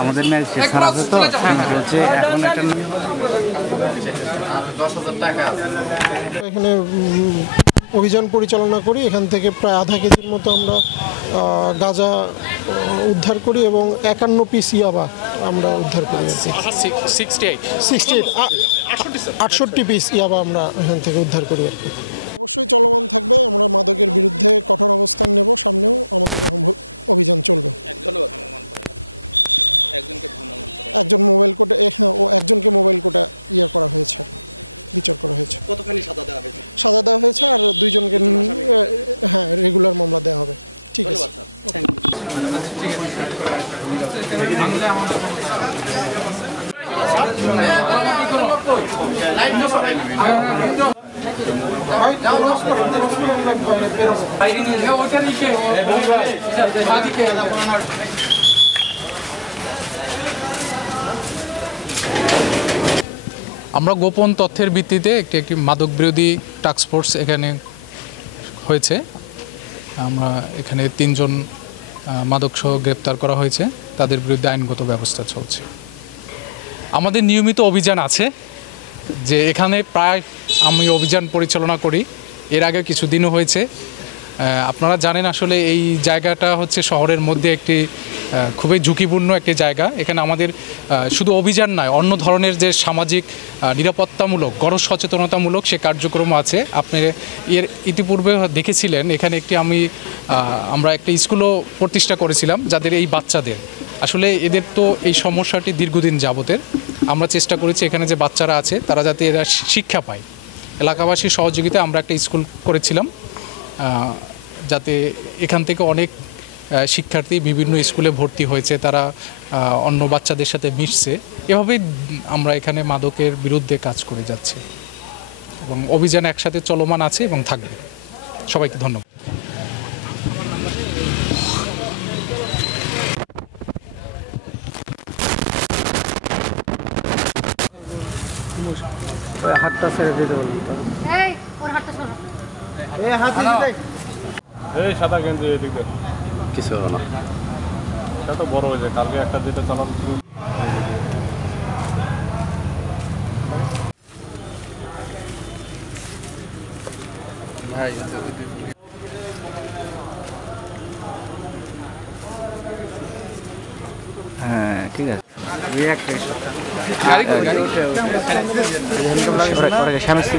আমাদের ম্যাচ শেষ আছে তো হচ্ছে এখন একটা এখানে অভিযান পরিচালনা করি। এখান থেকে প্রায় আধা কেজির মতো আমরা গাঁজা উদ্ধার করি এবং 51 পিস ইয়াবা আমরা উদ্ধার করি। 68 পিস ইয়াবা আমরা এখান থেকে উদ্ধার করি আর কি। আমরা গোপন তথ্যের ভিত্তিতে একটি মাদক বিরোধী টাস্ক ফোর্স এখানে হয়েছে। আমরা এখানে 3 জন মাদকসহ গ্রেপ্তার করা হয়েছে, তাদের বিরুদ্ধে আইনগত ব্যবস্থা চলছে। আমাদের নিয়মিত অভিযান আছে যে এখানে প্রায় আমি অভিযান পরিচালনা করি, এর আগে কিছুদিনও হয়েছে। আপনারা জানেন আসলে এই জায়গাটা হচ্ছে শহরের মধ্যে একটি খুবই ঝুঁকিপূর্ণ একটি জায়গা। এখানে আমাদের শুধু অভিযান নয়, অন্য ধরনের যে সামাজিক নিরাপত্তামূলক গণসচেতনতামূলক সে কার্যক্রম আছে। আপনি এর ইতিপূর্বে দেখেছিলেন এখানে আমরা একটা স্কুলও প্রতিষ্ঠা করেছিলাম যাদের এই বাচ্চাদের আসলে এদের তো এই সমস্যাটি দীর্ঘদিন যাবতের। আমরা চেষ্টা করেছি এখানে যে বাচ্চারা আছে তারা যাতে এরা শিক্ষা পায়। এলাকাবাসীর সহযোগিতায় আমরা একটা স্কুল করেছিলাম যাতে এখান থেকে অনেক শিক্ষার্থী বিভিন্ন স্কুলে ভর্তি হয়েছে, তারা অন্য বাচ্চাদের সাথে মিশছে। এভাবেই আমরা এখানে মাদকের বিরুদ্ধে কাজ করে যাচ্ছি এবং অভিযান একসাথে চলমান আছে এবং থাকবে। সবাইকে ধন্যবাদ। হাতটা ছেড়ে দিতে বলুন তো। এই সাদা গেঞ্জি এদিক দেখ, কিছু হলো না, এটা তো বড় হয়েছে। কালকে একটা যেটা চালান ভাই হ্যাঁ ঠিক আছে। স্বামী স্ত্রী